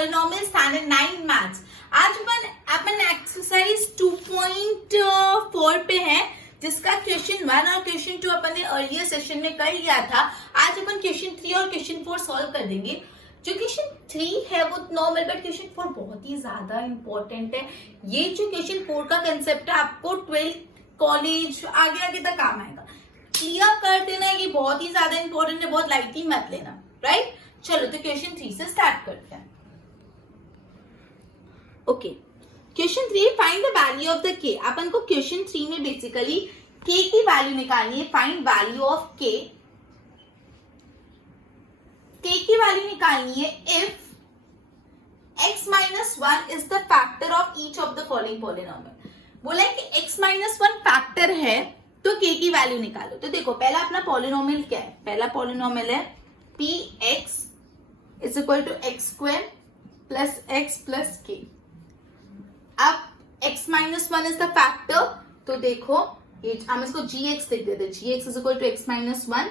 Polynomial standard 9 maths. आज अपन exercise 2.4 पे है, जिसका क्वेश्चन 1 और क्वेश्चन 2 अपन ने अर्लियर सेशन में कर लिया था। आज अपन क्वेश्चन 3 और क्वेश्चन 4 सॉल्व कर देंगे। जो क्वेश्चन 3 है वो नॉर्मल, बट क्वेश्चन 4 बहुत ही ज्यादा इंपॉर्टेंट है। ये जो क्वेश्चन 4 का कंसेप्ट है आपको 12th कॉलेज आगे तक काम आएगा। क्लियर कर देना, ये बहुत ही ज्यादा इंपॉर्टेंट है, बहुत लाइटली मत लेना, राइट। चलो तो क्वेश्चन 3 से स्टार्ट करते हैं। Okay, question 3, find the value of the के। अपन को क्वेश्चन 3 में बेसिकली के की वैल्यू निकालनी है। फाइंड वैल्यू ऑफ के की वैल्यू निकालनी है if x minus 1 is the factor of each of the following polynomial। बोला है कि x minus 1 फैक्टर है तो k की वैल्यू निकालो। तो देखो पहला अपना पॉलिनोमियल क्या है, पहला पॉलिनोमियल है px is equal to x square plus x plus k। अब x minus 1 is the factor, तो देखो ये हम इसको gx लिख देते हैं। gx is equal to x minus 1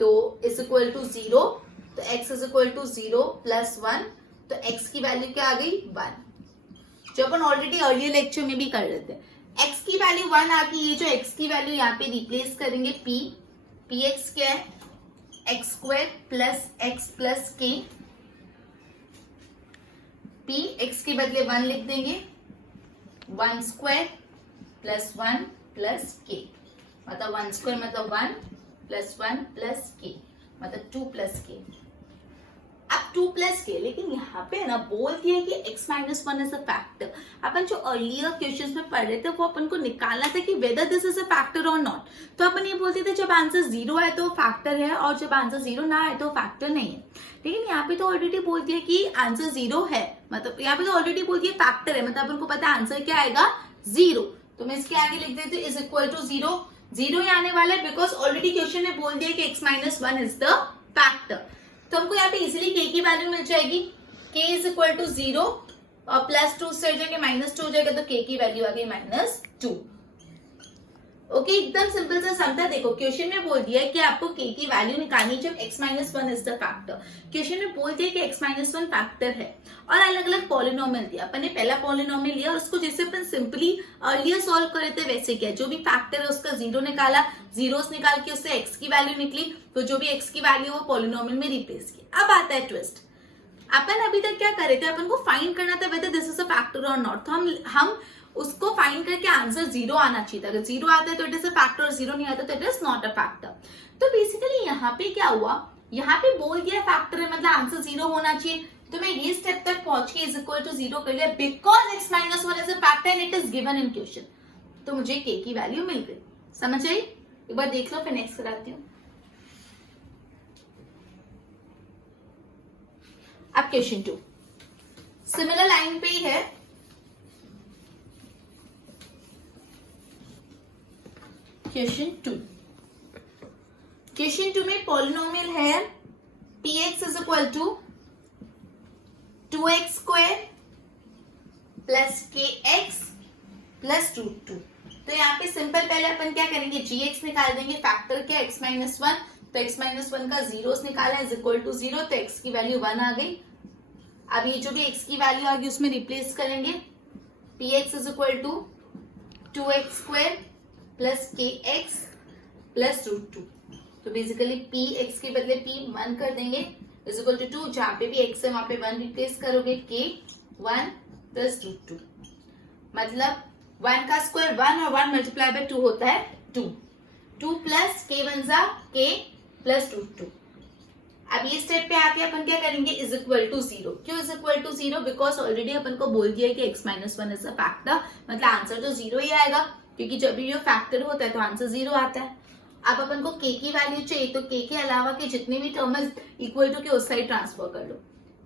तो is equal to 0, तो x is equal to 0 plus 1, तो x की वैल्यू क्या आ गई 1, जो अपन ऑलरेडी अर्लियर लेक्चर में भी कर रहे थे। x की वैल्यू 1 आ गई, ये जो x की वैल्यू यहाँ पे रिप्लेस करेंगे px क्या है x square plus x plus k। p x के बदले 1 लिख देंगे, 1 स्क्वायर प्लस 1 प्लस k, मतलब 1 स्क्वायर मतलब 1 प्लस 1 प्लस k मतलब 2 प्लस k। अब 2 प्लस के, लेकिन यहाँ पे ना बोल दिया कि x minus 1 is a factor. अपन जो अर्लियर क्वेश्चंस में पढ़ रहे थे वो अपन को निकालना था कि whether this is a factor और नॉट। तो अपन ये बोलते थे जब आंसर 0 है तो फैक्टर है, और जब आंसर 0 ना है तो फैक्टर नहीं है। लेकिन यहाँ पे तो ऑलरेडी बोल दिया कि आंसर 0 है, मतलब यहाँ पे तो ऑलरेडी बोल दिया फैक्टर है, मतलब अपन को पता है आंसर क्या आएगा 0। तो मैं इसके आगे लिख देती हूँ इज इक्वल टू 0। 0 ही आने वाला है बिकॉज ऑलरेडी क्वेश्चन में बोल दिया कि x minus 1 is the factor. तो हमको यहाँ पे इजीली k की वैल्यू मिल जाएगी। k इज इक्वल टू 0 और प्लस 2 से जाके -2 हो जाएगा, तो k की वैल्यू आ गई -2। ओके, एकदम सिंपल सा सम था। देखो क्वेश्चन में बोल दिया है कि आपको k की वैल्यू निकालनी जब x minus 1 is the factor. Question में बोल दिया कि x माइनस 1 फैक्टर है और अलग अलग पॉलिनोमियल दिया। अपन ने पहला पॉलिनोमियल लिया और उसको जैसे अपन सिंपली अर्लियर सॉल्व करे थे वैसे किया। जो भी फैक्टर है उसका 0 निकाला, जीरोस निकाल के उससे x की वैल्यू निकली, तो जो भी x की वैल्यू वो पॉलिनोमियल में रिप्लेस की। अब आता है ट्विस्ट। अपन अभी तक क्या कर रहे थे, अपन को फाइंड करना था whether this is a factor और नॉट। तो हम उसको फाइंड करके आंसर 0 आना चाहिए था। अगर 0 आता है तो इट इज अ फैक्टर और 0 नहीं आता तो it is not a factor. तो बेसिकली यहाँ पे क्या हुआ, यहाँ पे बोल दिया फैक्टर है मतलब आंसर 0 होना चाहिए। तो मैं ये स्टेप तक पहुंच के इज इक्वल टू 0 कर लिया because x minus 1 is a factor and it is given in question. तो मुझे k की वैल्यू मिल गई। समझ आई? एक बार देख लो, फिर नेक्स्ट कराती हूँ। अब क्वेश्चन 2 सिमिलर लाइन पे ही है। क्वेश्चन 2 में पॉलिनोमियल है px is equal to 2x square plus kx plus 2। तो यहाँ पे सिंपल पहले अपन क्या करेंगे, gx निकाल देंगे। फैक्टर क्या x माइनस 1, तो x माइनस 1 का जीरोस निकाला इज इक्वल टू 0, तो x की वैल्यू 1 आ गई। अब ये जो भी x की वैल्यू आ गई उसमें रिप्लेस करेंगे। px is equal to 2x square plus kx plus 2। तो बेसिकली px के बदले p 1 कर देंगे इज इक्वल टू 2, जहां पे भी x है वहां पे 1 रिप्लेस करोगे, k 1 प्लस 2। मतलब 1 का स्क्वायर 1 और 1 मल्टीप्लाई बाय 2 होता है 2 प्लस k 1 जा k प्लस 2। अब ये स्टेप पे आके अपन क्या करेंगे, इज इक्वल टू 0। क्यों is equal to 0? Because already अपन को बोल दिया कि x minus 1 is a factor, मतलब आंसर तो 0 ही आएगा, क्योंकि जब भी ये फैक्टर होता है तो आंसर 0 आता है। अब अपन को k की वैल्यू चाहिए, तो k के अलावा के जितने भी टर्म है इक्वल टू के उस साइड ट्रांसफर कर लो।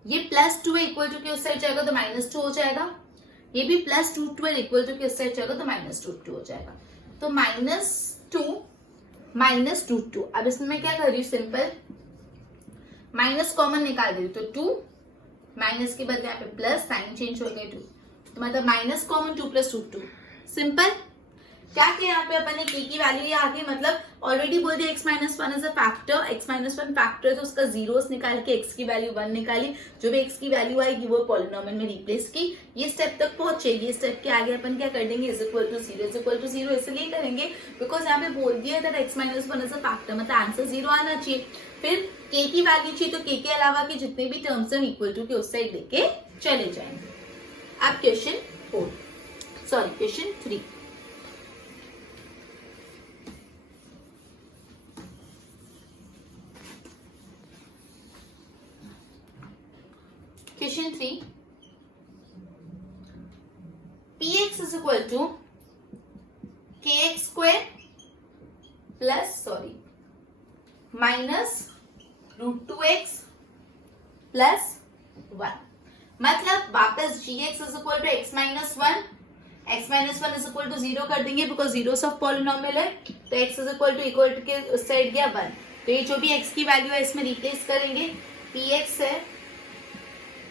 ये प्लस 2 है, इक्वल टू के उस साइड जाएगा तो -2 हो जाएगा। ये भी प्लस 2 है, इक्वल टू के उस साइड जाएगा तो -2 हो जाएगा। तो -2 अब इसमें मैं क्या कर रही हूँ, सिंपल माइनस कॉमन निकाल रही हूँ। तो 2 माइनस के बदले यहाँ पे प्लस, साइन चेंज हो गया 2, तो मतलब माइनस कॉमन 2 प्लस 2 सिंपल। क्या किया यहाँ पे अपन ने k की वैल्यू ये आगे मतलब ऑलरेडी बोल दिया x minus one is a factor, x minus one factor तो उसका जीरोस निकाल के x की वैल्यू 1 निकाली, जो भी x की वैल्यू आएगी वो पॉलिनोमियल में रिप्लेस की, ये स्टेप तक पहुंचे। ये स्टेप के आगे अपन क्या कर देंगे, इज इक्वल टू जीरो इसलिए करेंगे बिकॉज यहाँ पे बोल दिया that x minus one is a factor, मतलब आंसर जीरो आना चाहिए। फिर k की वैल्यू चाहिए तो k के अलावा के जितने भी टर्म्स हैं इक्वल टू के उस साइड लेके चले जाएंगे। अब question 3। Question 3. Px is equal to kx square minus root 2x plus 1. मतलब वापस gx is equal to x minus 1. x minus 1 is equal to 0 कर देंगे because zeros of polynomial है, तो x is equal to के उस side गया 1, तो ये जो भी x की वैल्यू है इसमें रिप्लेस करेंगे। px है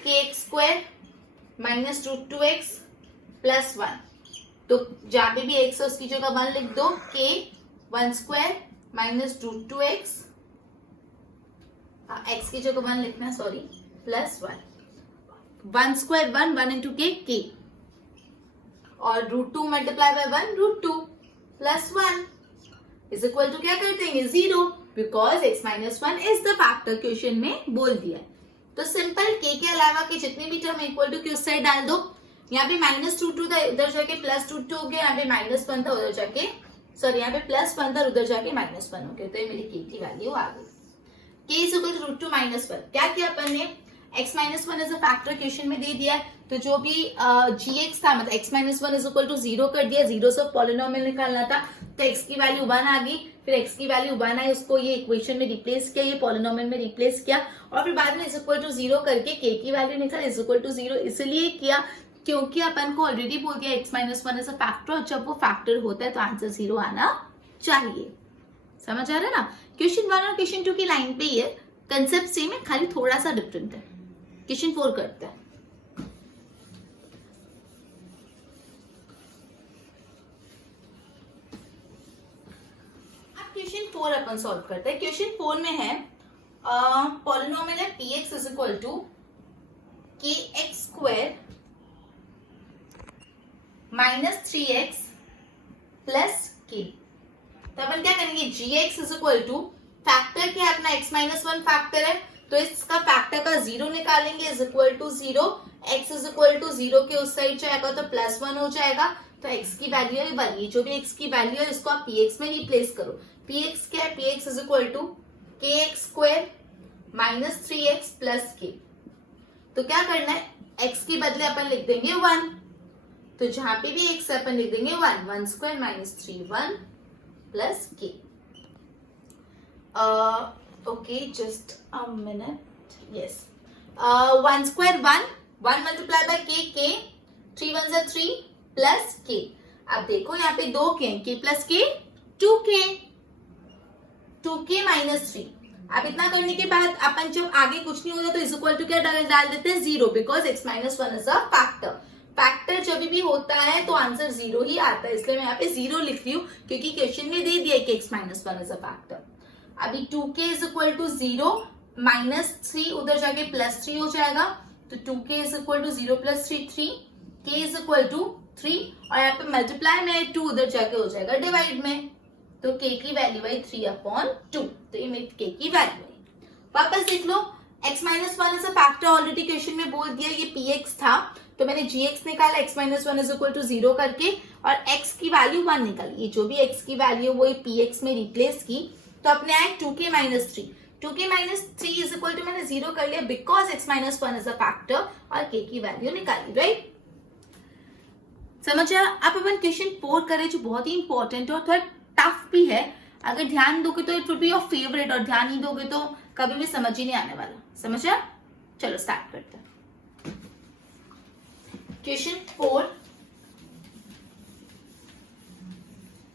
kx square minus root 2x plus 1, तो जहां पे भी x है उसकी जगह 1 लिख दो, k 1 square minus root 2x, x की जगह 1 लिखना sorry, plus 1 square 1 into k और root 2 multiply by 1 root 2 plus 1 is equal to क्या कर देंगे 0 because x minus 1 is the factor, question में बोल दिया है। तो सिंपल k के अलावा के जितने भी टर्म इक्वल टू के उस साइड डाल दो, यहाँ पे माइनस रूट 2 था उधर जाके प्लस रूट 2 हो गया, यहाँ पे माइनस 1 था उधर जाके सॉरी यहाँ पे प्लस 1 था उधर जाके माइनस 1 हो गया, तो ये मेरी k की वैल्यू आ गई। k is equal to root 2 minus 1। क्या किया अपन ने, x minus 1 is a factor question में दे दिया है, तो जो भी gx था मतलब x minus 1 is equal to 0 कर दिया, जीरो ऑफ पॉलिनोमियल निकालना था, तो x की वैल्यू 1 आ गई, फिर x की वैल्यू 1 आई उसको ये इक्वेशन में रिप्लेस किया, ये पॉलिनोमियल में रिप्लेस किया, और फिर बाद में इज इक्वल टू 0 करके k की वैल्यू निकाल इज इक्वल टू 0 इसलिए किया क्योंकि अपन को ऑलरेडी बोल दिया x minus 1 is a factor, और जब वो फैक्टर होता है तो आंसर 0 आना चाहिए। समझ आ रहा है ना। क्वेश्चन 1 और क्वेश्चन 2 की लाइन पे ही है, कंसेप्ट सेम है, खाली थोड़ा सा डिफरेंट है। क्वेश्चन 4 करते हैं। क्वेश्चन 4 अपन सॉल्व करते हैं। क्वेश्चन 4 में है पॉलिनोमियल है px is equal to kx square minus 3x plus k। तो अपन क्या करेंगे, gx is equal to factor क्या है अपना x माइनस 1 फैक्टर है, तो इसका फैक्टर का 0 निकालेंगे is equal to 0, x is equal to 0 के उस साइड जाएगा तो प्लस 1 हो जाएगा, तो x की वैल्यू है 1, ये जो भी x की वैल्यू है इसको आप px में रिप्लेस करो। px क्या है, px is equal to kx square minus 3x plus k। तो क्या करना है, x के बदले अपन लिख देंगे 1, तो जहां पे भी x है अपन लिख देंगे 1 square minus 3 1 plus k। Okay just a minute, yes 1 square 1 multiply by k 3 1 जा 3 प्लस k। अब देखो यहाँ पे 2 k plus k 2k minus 3। अब इतना करने के बाद अपन जब आगे कुछ नहीं होता तो इज इक्वल टू क्या डाल देते हैं 0 because x minus 1 is a factor. Factor जब भी होता है तो आंसर 0 ही आता है, इसलिए मैं यहाँ पे 0 लिख रही हूँ क्योंकि क्वेश्चन में दे दिया है कि x minus 1 is a factor. अभी 2k is equal to 0 minus 3 उधर जाके प्लस 3 हो जाएगा, तो 2k is equal to 0 plus 3 3, k is equal to 3 और यहाँ पे मल्टीप्लाई में 2 उधर जाके हो जाएगा डिवाइड में, तो k की वैल्यू आई 3/2, तो ये मेरी k की वैल्यू है। वापस देख लो, x minus 1 is a factor already question में बोल दिया, ये px था तो मैंने gx निकाला x minus 1 is equal to 0 करके और x की वैल्यू 1 निकाली, ये जो भी x की वैल्यू वो px में रिप्लेस की, तो अपने आए 2k minus 3, 2k minus 3 is equal to मैंने 0 कर लिया because x minus 1 is a factor और k की वैल्यू निकाली, राइट। समझ आया। अब अपन क्वेश्चन 4 करें जो बहुत ही इंपॉर्टेंट है और थोड़ा टफ भी है, अगर ध्यान दोगे तो it will be your favourite और ध्यान नहीं दोगे तो कभी भी समझ ही नहीं आने वाला। समझ आया, चलो स्टार्ट करते हैं। क्वेश्चन 4,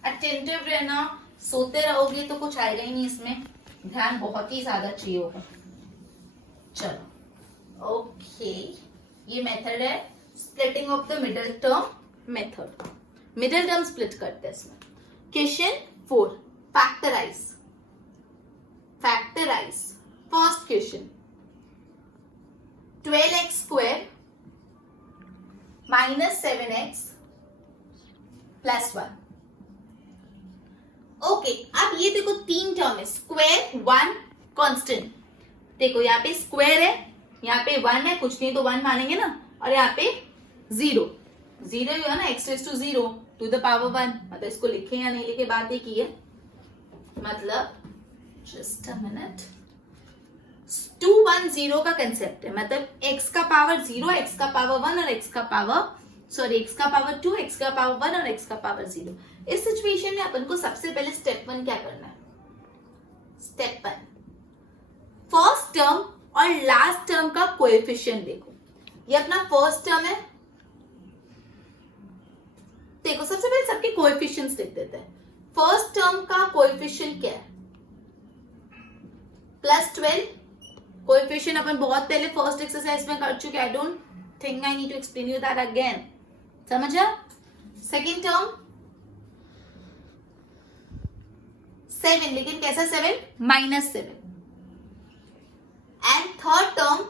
अटेंटिव रहना, सोते रहोगे तो कुछ आएगा ही नहीं, इसमें ध्यान बहुत ही ज्यादा चाहिए होगा। चलो ओके, ये मेथड है splitting of the middle term method. Middle term split करते हैं इसमें। Question 4, factorise. First question, 12x square minus 7x plus 1। Okay, अब ये देखो 3 टर्म है, स्क्वायर 1 कांस्टेंट। देखो यहाँ पे स्क्वायर है, यहाँ पे 1 है, कुछ नहीं तो 1 मानेंगे ना, और यहाँ पे 0 ही है ना, x raised to 0 to the power 1। मतलब इसको लिखे या नहीं लिखे बात ही की है। मतलब जस्ट अ मिनट, 2 1 0 का कंसेप्ट है, मतलब x का पावर 0, x का पावर 1 और x का पावर 2, x का पावर 1 और x का पावर 0। इस सिचुएशन में अपन को सबसे पहले स्टेप 1 क्या करना है? स्टेप 1, फर्स्ट टर्म और लास्ट टर्म का कोएफिशिएंट देखो। ये अपना फर्स्ट टर्म है, देखो सबसे पहले सबके कोएफिशिएंट्स लिख देते हैं। फर्स्ट टर्म का कोएफिशिएंट क्या है? +12। कोएफिशिएंट अपन बहुत पहले फर्स्ट एक्सरसाइज में कर चुके, I don't think I need to explain you that again, समझा? सेकेंड टर्म 7, लेकिन कैसा 7? -7। And third term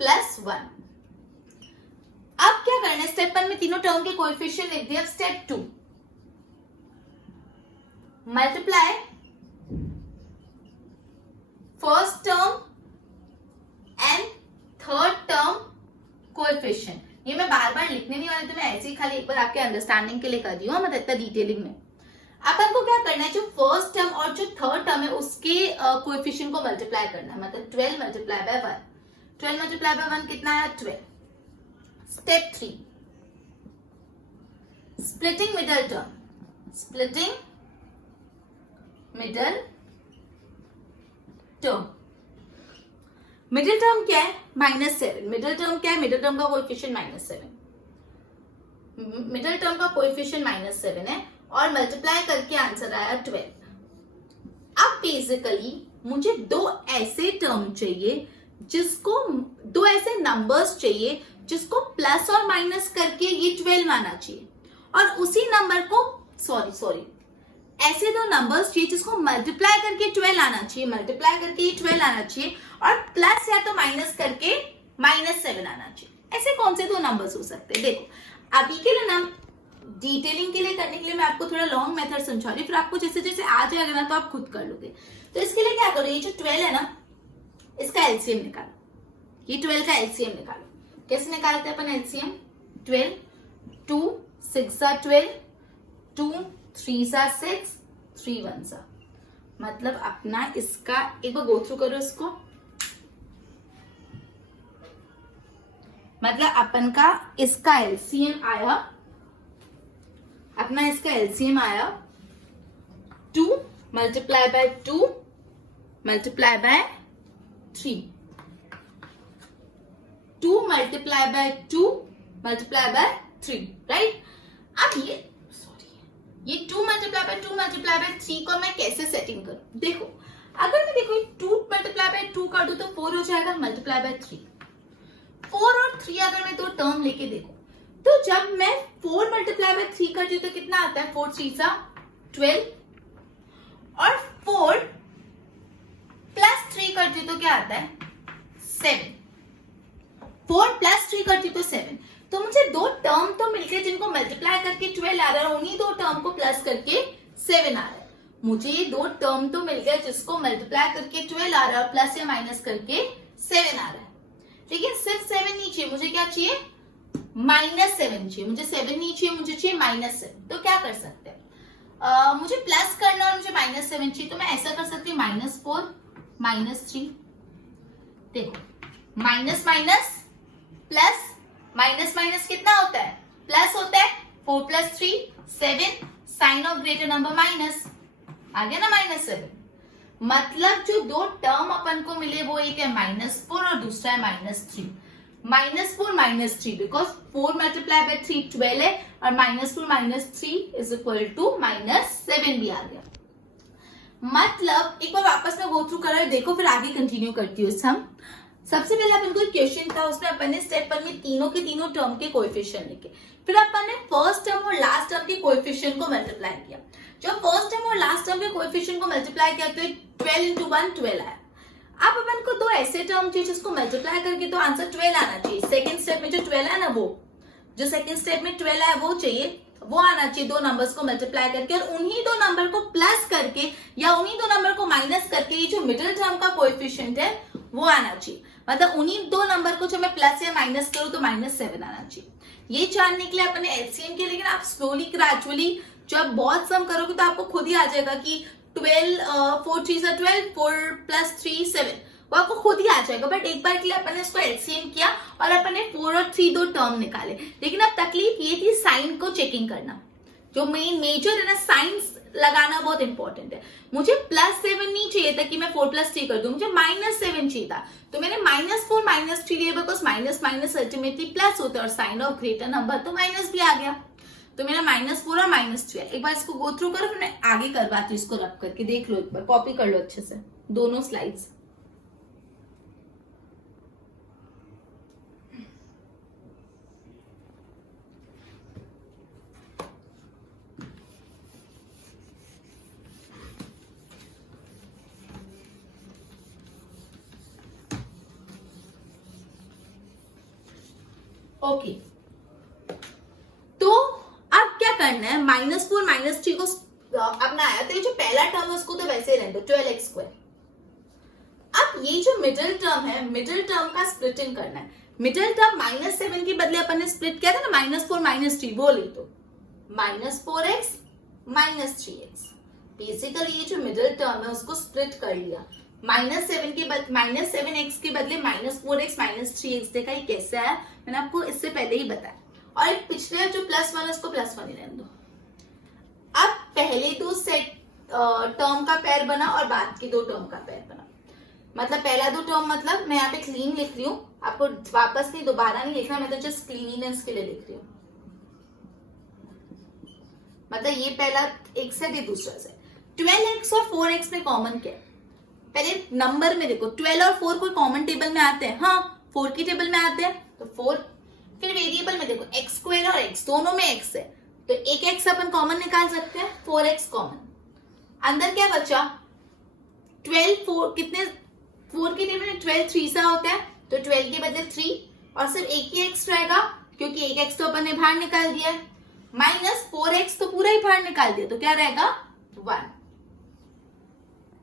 +1। अब क्या करना है? स्टेप 1 में तीनों टर्म के कोएफिशिएंट लिख दिया। Step 2, multiply first term and third term coefficient. ये मैं बार बार लिखने नहीं वाली, तो मैं ऐसे ही खाली एक बार आपके अंडरस्टैंडिंग के लिए कर रही हूँ, मतलब इतना डिटेलिंग में। अपन को क्या करना है? जो फर्स्ट टर्म और जो थर्ड टर्म है उसके कोएफिशिएंट को मल्टीप्लाई करना है। मतलब 12 मल्टीप्लाई बाय 1, 12 मल्टीप्लाई बाय 1 कितना है? 12। Step 3, splitting middle term. Middle term क्या है? -7। मिडिल टर्म क्या है? मिडिल टर्म का कोएफिशिएंट -7। मिडिल टर्म का कोएफिशिएंट -7 है और मल्टीप्लाई करके आंसर आया 12। अब बेसिकली मुझे दो ऐसे टर्म चाहिए जिसको, दो ऐसे नंबर्स चाहिए जिसको प्लस और माइनस करके ये 12 आना चाहिए, और उसी नंबर को ऐसे दो नंबर्स चाहिए जिसको मल्टीप्लाई करके 12 आना चाहिए, और प्लस या तो माइनस करके -7 आना चाहिए। ऐसे कौन से दो नंबर्स हो सकते हैं? देखो अभी के लिए ना, डिटेलिंग के लिए करने के लिए मैं आपको थोड़ा लॉन्ग मेथड समझा रही हूँ, फिर आपको जैसे जैसे आ जाएगा ना तो आप खुद कर लोगे। तो इसके लिए क्या करो, ये जो 12 है ना, इसका एलसीएम निकालो। ये 12 का एलसीएम निकालो। कैसे निकालते हैं अपन एलसीएम? 12, 2 6 12, 2 3 6, 3 1। मतलब अपना इसका एक बार गो थ्रू करो इसको। मतलब अपन का इसका एलसीएम आया, अपना इसका एलसीएम आया 2 multiply bye 2 multiply bye 3, 2 multiply bye 2 multiply bye 3, right? अब ये 2 मल्टीप्लाई बाय 2 मल्टीप्लाई बाय 3 को मैं कैसे सेटिंग करूं? देखो अगर मैं 2 मल्टीप्लाई बाय 2 कर दूं तो 4 हो जाएगा, मल्टीप्लाई बाय 3। 4 और 3 अगर मैं दो टर्म लेके देखो, तो जब मैं 4 मल्टीप्लाई बाय 3 करती हूँ तो कितना आता है? 4 3 12, और 4 प्लस 3 करती हूँ तो क्या आता है? 7। 4 प्लस 3 करती हूँ तो 7। तो मुझे दो टर्म तो मिलके जिनको मल्टीप्लाई करके 12 आ रहा है, उन्हीं दो टर्म को प्लस करके 7 आ रहा है। मुझे ये दो टर्म तो मिल गया जिसको मल्टीप्लाई करके 12 आ रहा है और प्लस या माइनस करके 7 आ रहा है। लेकिन सिर्फ 7 नहीं चाहिए, मुझे क्या चाहिए? -7 चाहिए। मुझे 7 नहीं चाहिए, मुझे चाहिए -7। तो क्या कर सकते हैं? मुझे प्लस करना और मुझे -7 चाहिए, तो मैं ऐसा कर सकती हूँ -4 -3। देखो minus minus plus, minus minus कितना होता है? प्लस होता है। 4 + 3 7, sign of greater number minus, आ गया ना -7। मतलब जो दो टर्म अपन को मिले वो एक है -4 और दूसरा है -3। -4 -3 बिकॉज 4 मल्टीप्लाई बाय 3 12 है, और -4 -3 इज इक्वल टू -7 भी आ गया। मतलब एक बार वापस में गो थ्रू कर देखो, फिर आगे कंटिन्यू करती हूँ। हम सबसे पहले अपन को क्वेश्चन था, उसमें अपन ने स्टेप 1 में तीनों के तीनों टर्म के कोएफिशिएंट लिखे, फिर अपन ने फर्स्ट टर्म और लास्ट टर्म के कोएफिशिएंट को मल्टीप्लाई किया। जब फर्स्ट टर्म और लास्ट टर्म के कोएफिशिएंट को मल्टीप्लाई किया तो 12 into 1 12 आया। अब अपन को दो ऐसे टर्म चाहिए जिसको मल्टीप्लाई करके तो आंसर 12 आना चाहिए। सेकंड स्टेप में जो 12 है ना, वो जो सेकंड स्टेप में 12 है वो चाहिए, वो आना चाहिए दो नंबर्स को मल्टीप्लाई करके, और उन्हीं दो नंबर को प्लस करके या उन्हीं दो नंबर को माइनस करके ये जो मिडिल टर्म का कोएफिशिएंट है वो आना चाहिए। मतलब उन्हीं दो नंबर को जब मैं प्लस या माइनस करूं तो -7 आना चाहिए। ये जानने के लिए अपने एलसीएम के, लेकिन आप स्लोली ग्रेजुअली जब बहुत सम करोगे तो आपको खुद ही आ जाएगा कि 12 4 3 12 4 + 3 7, वो आपको खुद ही आ जाएगा। बट एक बार के लिए अपन ने इसको एलसीएम किया और अपन ने 4 और 3 दो टर्म निकाले। लेकिन अब तकलीफ ये थी साइन को चेकिंग करना, जो मेजर है ना, साइंस लगाना बहुत इंपॉर्टेंट है। मुझे +7 नहीं चाहिए था कि मैं 4 + 3 कर दूं, मुझे -7 चाहिए था, तो मैंने -4 -3 लिया, because minus minus ultimately plus होता है और साइन ऑफ ग्रेटर नंबर तो माइनस भी आ गया, तो मेरा -4 और -3 है। एक बार इसको गो थ्रू करो, फिर मैं आगे करवाती हूँ, इसको रब करके देख लो, एक बार कॉपी कर लो अच्छे से दोनों स्लाइड्स। ओके, तो अब क्या करना है, -4 -3 को अपना आया, तो ये जो पहला टर्म है उसको तो वैसे ही रहने दो, 12x²। अब ये जो मिडिल टर्म है, मिडिल टर्म का स्प्लिटिंग करना है। मिडिल टर्म -7 के बदले अपन ने स्प्लिट किया था ना, -4 -3, वो ले दो, -4x -3x। बेसिकली ये जो मिडिल टर्म है उसको स्प्लिट कर लिया, -7x के बदले -4x -3x। देखा ये कैसे आया, मैंने आपको इससे पहले ही बताया। और एक पिछले जो +1 है उसको +1 ही रहने दो। अब पहले दो सेट टर्म का पेयर बना और बाद के दो टर्म का पेयर बना। मतलब पहला दो टर्म, मतलब मैं यहाँ पे क्लीन लिख रही हूँ, आपको वापस नहीं दोबारा नहीं लिखना, मैं तो जस्ट क्लीनिनेस के लिए लिख रही हूँ। मतलब ये पहला एक सेट, ये दूसरा सेट। 12x और 4x में कॉमन क्या है, पहले नंबर में देखो, 12 और 4 कोई कॉमन टेबल में आते हैं, हाँ 4 की टेबल में आते हैं तो 4। फिर वेरिएबल में देखो, x² और x दोनों में x है, तो एक x अपन कॉमन निकाल सकते हैं, 4x कॉमन। अंदर क्या बचा, 12 4 कितने, 4 की टेबल में 12 3 सा होता है, तो 12 के बदले 3 और सिर्फ एक ही x रहेगा, क्योंकि एक x तो अपन ने बाहर निकाल दिया है, -4x तो पूरा ही बाहर निकाल दिया, तो क्या रहेगा 1।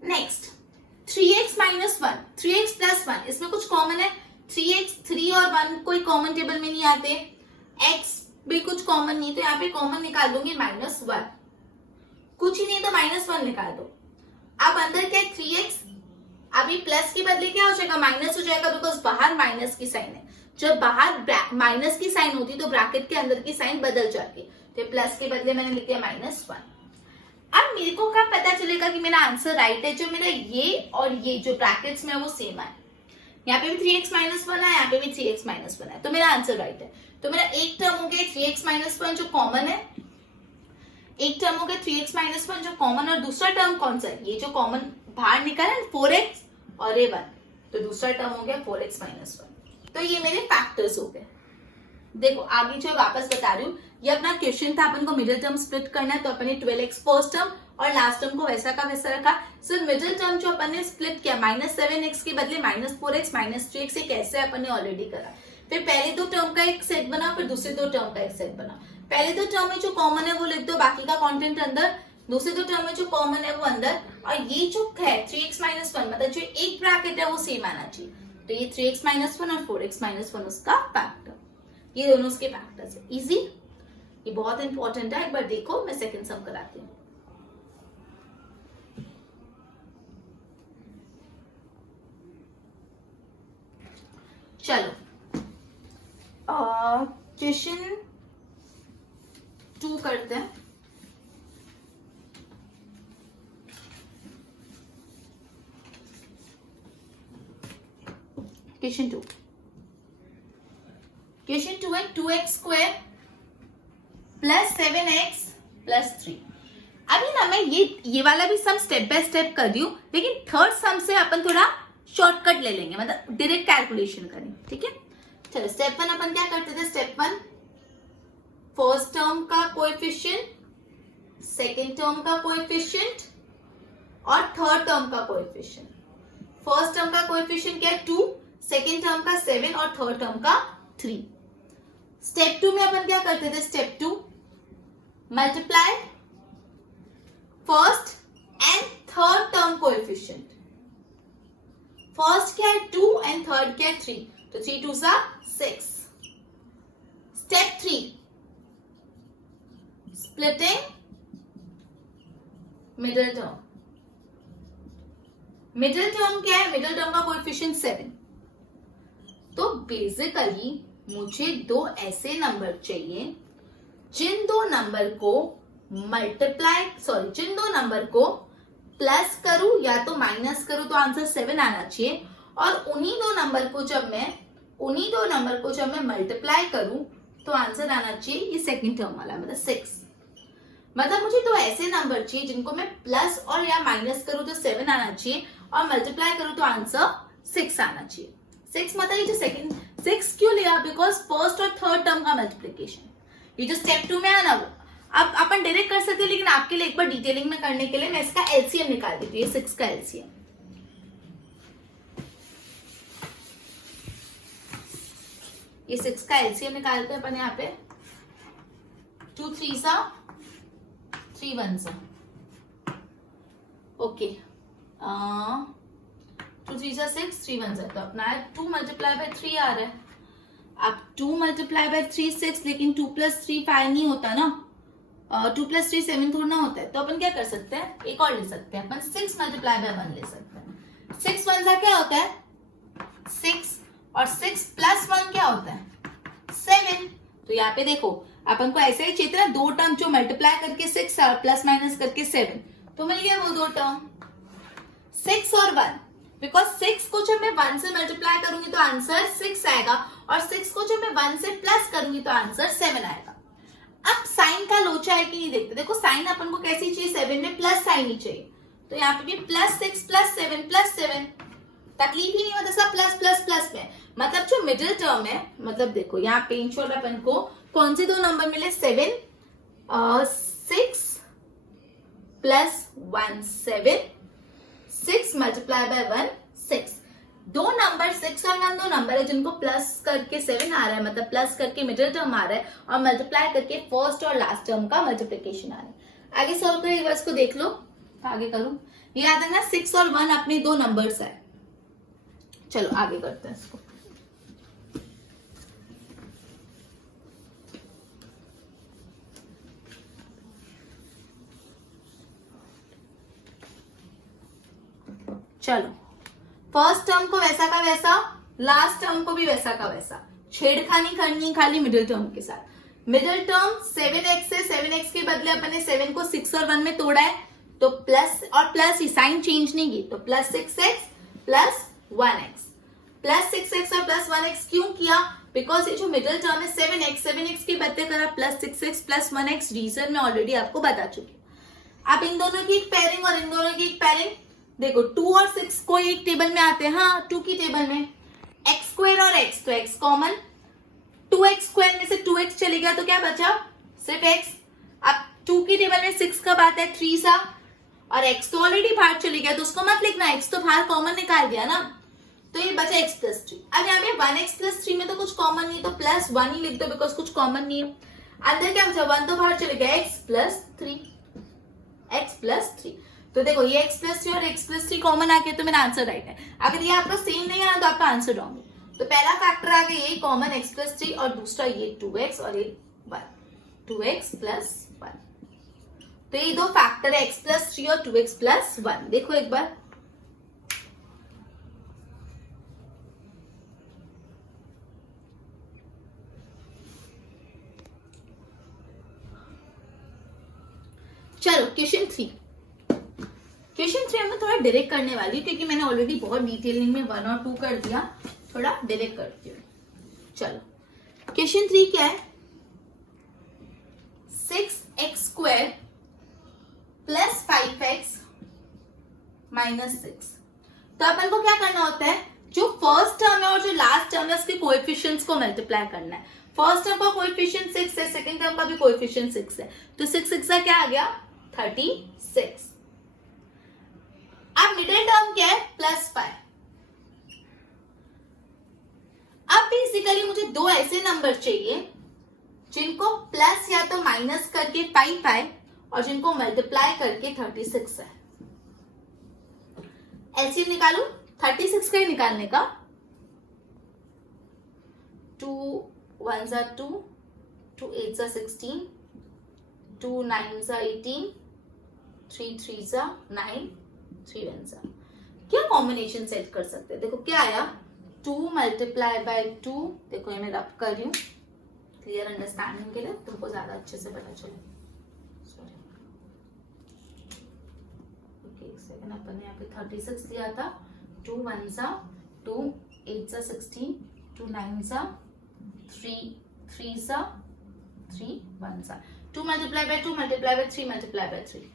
नेक्स्ट 3x - 1, 3x + 1, इसमें कुछ कॉमन है, 3x 3 और 1 कोई कॉमन टेबल में नहीं आते, x भी कुछ कॉमन नहीं, तो यहाँ पे कॉमन निकाल दूंगी -1, कुछ ही नहीं तो -1 निकाल दो। अब अंदर क्या है, 3x, अभी प्लस के बदले क्या हो जाएगा, माइनस हो जाएगा, बिकॉज बाहर माइनस की साइन है। जब बाहर माइनस की साइन होती तो ब्रैकेट के अंदर की साइन बदल जाती, तो प्लस के बदले मैंने लिख दिया -1। अब मेरे को क्या पता चलेगा कि मेरा आंसर राइट है, जो मेरा ये और ये जो ब्रैकेट्स में है वो सेम है। यहाँ पे भी 3x - 1 है, यहाँ पे भी 3x - 1 है, तो मेरा आंसर राइट है। तो मेरा एक टर्म हो गया 3x - 1 जो कॉमन है, एक टर्म हो गया 3x - 1 जो कॉमन, और दूसरा टर्म कौन सा है, ये जो कॉमन बाहर निकाला 4x और ये 1, तो दूसरा टर्म हो गया 4x - 1। तो ये मेरे फैक्टर्स हो गए। देखो आगे जो वापस बता रही हूँ, ये अपना क्वेश्चन था, अपन को मिडिल टर्म स्प्लिट करना है, तो अपन ने 12x फर्स्ट टर्म और लास्ट टर्म को वैसा का वैसा रखा। सिर्फ मिडिल टर्म जो अपन ने स्प्लिट किया, -7x के बदले -4x -3x, ये कैसे अपन ने ऑलरेडी करा। फिर पहले दो टर्म का एक सेट बना, फिर दूसरे दो टर्म का एक सेट बना। पहले दो टर्म में जो कॉमन है वो लिख दो, बाकी का कंटेंट अंदर, दूसरे दो टर्म में जो कॉमन है वो अंदर, और ये जो है 3x - 1 मतलब जो एक ब्रैकेट है वो सेम आना चाहिए, तो ये 3x - 1 और 4x - 1 उसका फैक्टर, ये दोनों उसके फैक्टर्स है। इजी, ये बहुत इंपॉर्टेंट है, एक बार देखो, मैं सेकंड सम कराती हूँ। चलो क्वेश्चन 2 करते हैं। क्वेश्चन 2 है 2x² + 7x + 3। अभी ना मैं ये वाला भी सम स्टेप बाय स्टेप कर रही हूँ, लेकिन थर्ड सम से अपन थोड़ा शॉर्टकट ले लेंगे, मतलब डायरेक्ट कैलकुलेशन करें, ठीक है। चलो स्टेप 1 अपन क्या करते थे, स्टेप 1 फर्स्ट टर्म का कोएफिशिएंट, सेकेंड टर्म का कोएफिशिएंट और थर्ड टर्म का कोएफिशिएंट। फर्स्ट टर्म का कोएफिशिएंट क्या है 2, सेकेंड टर्म का 7 और थर्ड टर्म का 3। स्टेप 2 में अपन क्या करते थे, step 2 multiply first and third term coefficient. First क्या है 2 एंड थर्ड क्या है 3, तो 3 2 6। Step 3 splitting middle term. Middle term क्या है, मिडिल टर्म का कोएफिशिएंट 7। तो बेसिकली मुझे दो ऐसे नंबर चाहिए जिन दो नंबर को जिन दो नंबर को प्लस करूं या तो माइनस करूं तो आंसर 7 आना चाहिए, और उन्हीं दो नंबर को जब मैं मल्टीप्लाई करूं तो आंसर आना चाहिए ये सेकंड टर्म वाला, मतलब 6। मतलब मुझे दो ऐसे नंबर चाहिए जिनको मैं प्लस और या माइनस करूं तो 7 आना चाहिए, और मल्टीप्लाई करूं तो आंसर 6 आना चाहिए। 6 मतलब ये जो सेकंड 6 क्यों लिया, बिकॉज फर्स्ट और थर्ड टर्म का मल्टीप्लीकेशन। ये जो स्टेप 2 में है ना, वो अब अपन डायरेक्ट कर सकते हैं, लेकिन आपके लिए एक बार डिटेलिंग में करने के लिए मैं इसका एलसीएम निकाल देती हूँ, ये 6 का एलसीएम। ये 6 का एलसीएम निकालते हैं अपन यहाँ पे। 2 3 3 1 ओके, 2 3 6 3 1 तो अपना 2 मल्टीप्लाई बाय 3 आ रहा है। अब 2 मल्टीप्लाई बाय 3 6, लेकिन 2 + 3 5 नहीं होता ना, 2 + 3 7 थोड़ा ना होता है। तो अपन क्या कर सकते हैं, एक और ले सकते हैं अपन, 6 मल्टीप्लाई बाय 1 ले सकते हैं। 6 1 क्या होता है 6, और 6 + 1 क्या होता है 7। तो यहाँ पे देखो अपन को ऐसे ही चाहिए था, दो टर्म जो मल्टीप्लाई करके 6 और प्लस माइनस करके 7, तो मिल गया वो दो टर्म 6 और 1। बिकॉज 6 को जब मैं 1 से मल्टीप्लाई करूंगी तो आंसर 6 आएगा, और 6 को जब मैं 1 से प्लस करूंगी तो आंसर 7 आएगा। अब साइन का लोचा है कि नहीं देखते, देखो साइन अपन को कैसी चाहिए, 7 में प्लस साइन ही चाहिए, तो यहाँ पे भी +6 + 7 तकलीफ ही नहीं होता, सब प्लस प्लस प्लस में। मतलब जो मिडिल टर्म है, मतलब देखो यहाँ पे इन शॉर्ट अपन को कौन से दो नंबर मिले, 7 6 + 1 7, 6 मल्टीप्लाई बाय 1 6। दो नंबर 6 और 1 दो नंबर है जिनको प्लस करके 7 आ रहा है, मतलब प्लस करके मिडिल टर्म आ रहा है, और मल्टीप्लाई करके फर्स्ट और लास्ट टर्म का मल्टीप्लिकेशन आ रहा है। आगे सॉल्व करें, बस को देख लो, आगे करूं। ये याद है ना 6 और 1 अपने दो नंबर्स है। चलो आगे करते हैं इसको। चलो फर्स्ट टर्म को वैसा का वैसा, लास्ट टर्म को भी वैसा का वैसा, छेड़खानी करनी खाली मिडिल टर्म के साथ। मिडिल टर्म 7x है, 7x के बदले अपन ने 7 को 6 और 1 में तोड़ा है, तो प्लस और प्लस ही, साइन चेंज नहीं की, तो +6x + 1x, +6x और +1x क्यों किया, बिकॉज ये जो मिडिल टर्म है 7x के बदले करा +6x + 1x, रीजन में ऑलरेडी आपको बता चुकी। अब इन दोनों की एक पेयरिंग और इन दोनों की एक पेयरिंग, देखो 2 और 6 को एक टेबल में आते हैं, हाँ 2 की टेबल में, x² और x, तो x कॉमन, 2x² में से 2x चले गया तो क्या बचा, सिर्फ x। अब 2 की टेबल में 6 कब आता है 3 और x तो ऑलरेडी बाहर चले गया, तो उसको मत लिखना, x तो बाहर कॉमन निकाल दिया ना, तो ये बचा x + 3। अब यहाँ पे 1x + 3 में तो कुछ कॉमन नहीं, तो +1 ही लिख दो, बिकॉज कुछ कॉमन नहीं है। अंदर क्या बचा, 1 तो बाहर चले गया, x + 3। तो देखो ये x + 3 और x + 3 कॉमन आ गया, तो मेरा आंसर राइट है। अगर ये आपका सेम नहीं आया तो आपका आंसर रॉन्ग है। तो पहला फैक्टर आ गया ये कॉमन x + 3, और दूसरा ये 2x और ये 1, 2x + 1। तो ये दो फैक्टर है x + 3 और 2x + 1। देखो एक बार, चलो क्वेश्चन 3 में थोड़ा डायरेक्ट करने वाली हूँ, क्योंकि मैंने ऑलरेडी बहुत डिटेलिंग में 1 और 2 कर दिया, थोड़ा डायरेक्ट करती हूँ। चलो क्वेश्चन 3 क्या है, 6x² + 5x - 6। तो अपन को क्या करना होता है, जो फर्स्ट टर्म है और जो लास्ट टर्म है उसके कोएफिशिएंट्स को मल्टीप्लाई करना है। फर्स्ट टर्म का कोएफिशिएंट 6 है, सेकंड टर्म का भी कोएफिशिएंट 6 है, तो 6 6 का क्या आ गया 36। अब मिडिल टर्म क्या है +5। अब बेसिकली मुझे दो ऐसे नंबर चाहिए जिनको प्लस या तो माइनस करके 5 आए और जिनको मल्टीप्लाई करके 36 है। एलसीएम निकालू 36 का ही निकालने का। 2 1s are 2, 2 8s are 16, 2 9s are 18, 3 3s are 9, 3 1s are। क्या कॉम्बिनेशन सेट कर सकते हैं? देखो क्या आया 2 मल्टीप्लाई बाय 2। देखो ये मैं रब कर रही हूँ क्लियर अंडरस्टैंडिंग के लिए, तुमको ज्यादा अच्छे से पता चले। सॉरी एक सेकंड, अपन ने यहाँ पे 36 लिया था। 2 1s are 2, 8s are 16, 2 9s are 3, 3s are 3, 1s are 2 multiply bye 2 multiply bye 3 multiply by 3।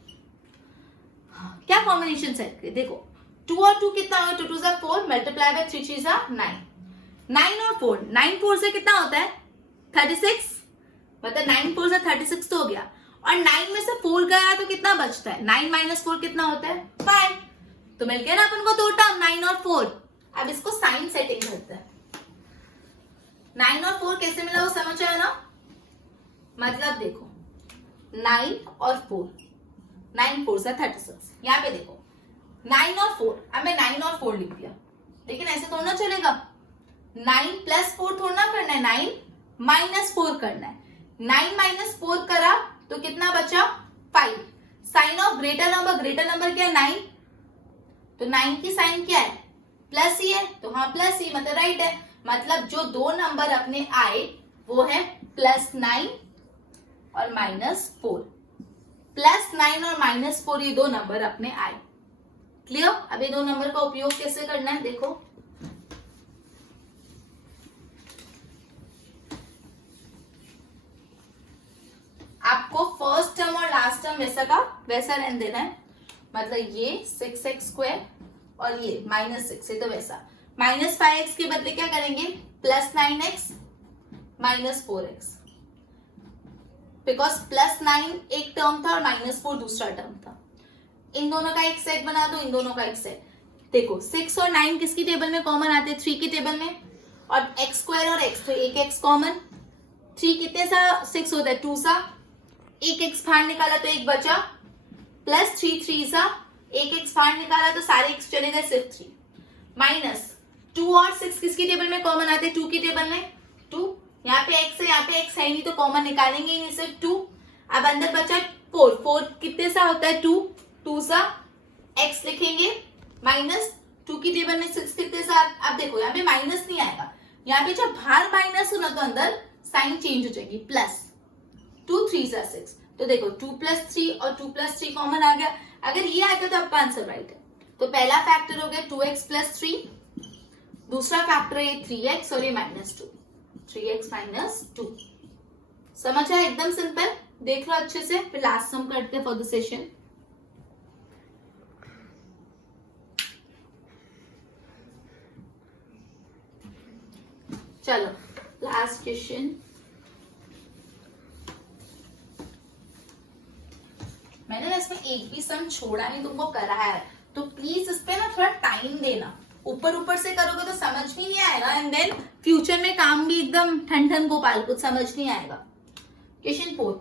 क्या कॉम्बिनेशन सेट करें? देखो 2 और 2 कितना होगा, 2 2s are 4 multiply by 3 3s are 9। 9 और 4, 9 4 से कितना होता है 36, मतलब 9 4 से 36 तो हो गया, और 9 में से 4 गया तो कितना बचता है, 9 माइनस 4 कितना होता है 5। तो मिल गया ना अपन को दो टर्म 9 और 4। अब इसको साइन सेटिंग करते हैं। 9 और 4 कैसे मिला वो समझ आया ना? मतलब देखो 9 और 4, 9 4 से 36। यहाँ पे देखो 9 और 4, अब मैं 9 और 4 लिख दिया, लेकिन ऐसे थोड़ा ना चलेगा। 9 प्लस 4 थोड़ा ना करना है, 9 माइनस 4 करना है। 9 माइनस 4 करा तो कितना बचा 5। साइन ऑफ ग्रेटर नंबर क्या है 9, तो 9 की साइन क्या है प्लस ही है, तो हाँ प्लस ही मतलब राइट है। मतलब जो दो नंबर अपने आए वो है +9 और -4। +9 और -4 ये दो नंबर अपने आए। क्लियर? अब ये दो नंबर का उपयोग कैसे करना है देखो। आपको फर्स्ट टर्म और लास्ट टर्म वैसा का वैसा रहने देना है। मतलब ये 6x² और ये -6, ये तो वैसा। -5x के बदले क्या करेंगे +9x -4x, बिकॉज +9 एक टर्म था और -4 दूसरा टर्म था। इन दोनों का एक सेट बना दो, इन दोनों का एक सेट। देखो 6 और 9 किसकी टेबल में कॉमन आते हैं 3 की टेबल में, और x² और x, तो एक x कॉमन। 3 कितने सा 6 होता है 2 सा, एक x बाहर निकाला तो एक बचा, +3 3 सा, एक x बाहर निकाला तो सारे x चले गए सिर्फ 3। -2 और 6 किसकी टेबल में कॉमन आते हैं 2 की टेबल में 2। यहाँ पे x है, यहाँ पे x है नहीं तो कॉमन निकालेंगे ही नहीं, सिर्फ 2। अब अंदर बचा 4, 4 कितने सा होता है 2, 2 सा, x लिखेंगे -2 की टेबल में 6 कितने सा। अब देखो यहाँ पे माइनस नहीं आएगा, यहाँ पे जब बाहर माइनस हो ना तो अंदर साइन चेंज हो जाएगी, प्लस 2 3 सा 6। तो देखो 2 + 3 और 2 + 3 कॉमन आ गया। अगर ये आएगा तो आपका आंसर राइट है। तो पहला फैक्टर हो गया 2x + 3, दूसरा फैक्टर है 3x और ये -2, 3x - 2। समझ आया? एकदम सिंपल। देख लो अच्छे से, फिर लास्ट सम करते हैं फॉर द सेशन। चलो लास्ट क्वेश्चन। मैंने ना इसमें एक भी सम छोड़ा नहीं, तुमको कराया है, तो प्लीज इस पे ना थोड़ा टाइम देना। ऊपर से करोगे तो समझ भी नहीं आएगा, एंड देन फ्यूचर में काम भी एकदम ठन ठन गोपाल, कुछ समझ नहीं आएगा। Question 4,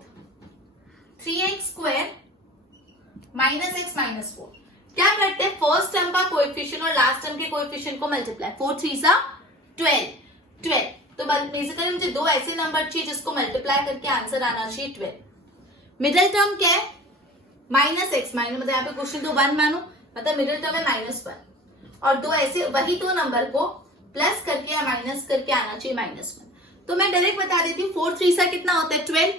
3x² -x - 4। क्या करते हैं फर्स्ट टर्म का कोएफिशिएंट और लास्ट टर्म के कोएफिशिएंट को मल्टीप्लाई। 4 3 सा 12। तो बेसिकली मुझे दो ऐसे नंबर चाहिए जिसको मल्टीप्लाई करके आंसर आना चाहिए 12। मिडिल टर्म क्या है -x, मतलब यहाँ पे क्वेश्चन तो 1 मानो, मतलब मिडिल टर्म है -1, और दो ऐसे वही दो नंबर को प्लस करके या माइनस करके आना चाहिए -1। तो मैं डायरेक्ट बता देती हूँ 4 3 सा कितना होता है 12,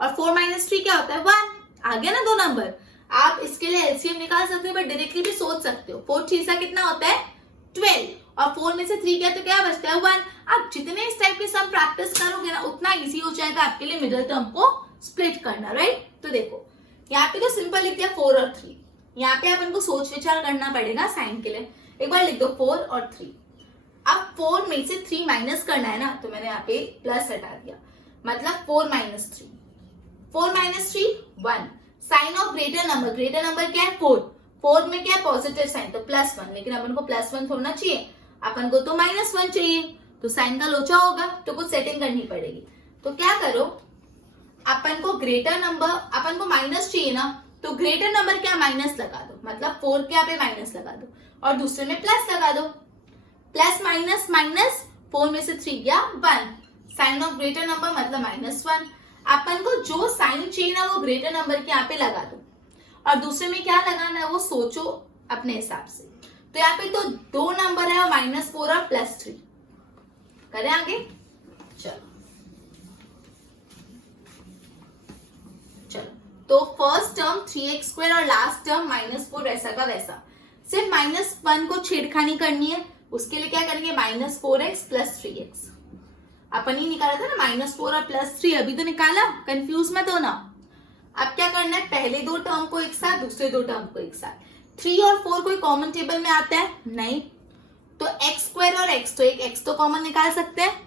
और 4 - 3 क्या होता है 1। आ गया ना दो नंबर। आप इसके लिए एलसीएम निकाल सकते हो, बट डायरेक्टली भी सोच सकते हो। 4 3 सा कितना होता है 12, और 4 में से 3 क्या तो क्या बचता है 1। आप जितने इस टाइप के सम प्रैक्टिस करोगे ना उतना इजी हो जाएगा आपके लिए मिडिल टर्म को स्प्लिट करना, राइट। तो देखो यहाँ पे तो सिंपल लिख दिया 4 और 3। यहाँ पे अपन को सोच विचार करना पड़ेगा साइन के लिए। एक बार लिख दो 4 और 3। अब 4 में से 3 माइनस करना है ना, तो मैंने यहाँ पे प्लस हटा दिया, मतलब 4 minus 3, 4 minus 3 1। Sign of greater number क्या है 4, 4 में क्या है पॉजिटिव साइन, तो +1, लेकिन अपन को +1 थोड़ा चाहिए, अपन को तो -1 चाहिए, तो साइन का लोचा होगा, तो कुछ सेटिंग करनी पड़ेगी। तो क्या करो, अपन को ग्रेटर नंबर, अपन को माइनस चाहिए ना, तो ग्रेटर नंबर क्या माइनस लगा दो, मतलब 4 के यहाँ पे माइनस लगा दो और दूसरे में प्लस लगा दो, प्लस माइनस माइनस, 4 में से 3 गया 1, साइन ऑफ ग्रेटर नंबर मतलब -1। अपन को जो साइन चाहिए ना वो ग्रेटर नंबर के यहाँ पे लगा दो और दूसरे में क्या लगाना है वो सोचो अपने हिसाब से। तो यहाँ पे तो 2 नंबर है, -4 और +3। करें आगे, चलो तो फर्स्ट टर्म 3x² और लास्ट टर्म -4 वैसा का वैसा, सिर्फ -1 को छेड़खानी करनी है, उसके लिए क्या करेंगे -4x + 3x। अपन ही निकाला था ना -4 और +3, अभी तो निकाला, कंफ्यूज मत होना। अब क्या करना है, पहले 2 टर्म को एक साथ, दूसरे 2 टर्म को एक साथ। 3 और 4 कोई कॉमन टेबल में आता है नहीं, तो x² और x, तो एक x तो कॉमन निकाल सकते हैं।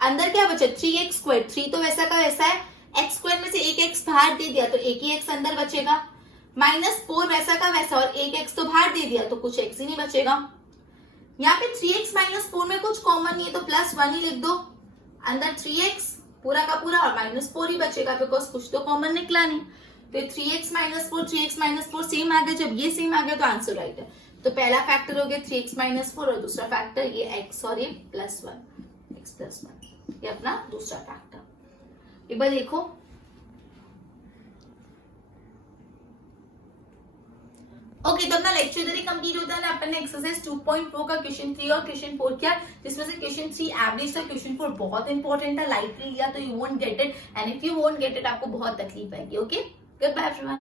अंदर क्या बचा 3x², 3 तो वैसा का वैसा है, x² में से एक x बाहर दे दिया तो एक ही x अंदर बचेगा, -4 वैसा का वैसा और एक x तो बाहर दे दिया तो कुछ x ही नहीं बचेगा। यहाँ पे 3x - 4 में कुछ कॉमन नहीं है, तो +1 ही लिख दो, अंदर 3x पूरा का पूरा और -4 ही बचेगा, बिकॉज कुछ तो कॉमन निकला नहीं। तो 3x - 4 3x - 4 सेम आ गया, जब ये सेम आ गया तो आंसर राइट है। तो पहला फैक्टर हो गया 3x - 4 और दूसरा फैक्टर ये x और ये +1, x + 1, ये अपना दूसरा फैक्टर। एक बार देखो, ओके तो अपना लेक्चर इधर ही कंप्लीट होता है ना। अपन ने एक्सरसाइज 2.4 का क्वेश्चन 3 और क्वेश्चन 4 किया, जिसमें से क्वेश्चन 3 एवरेज था, क्वेश्चन 4 बहुत इंपॉर्टेंट था, लाइटली लिया तो you won't get it, and if you won't get it आपको बहुत तकलीफ आएगी। Okay, goodbye everyone.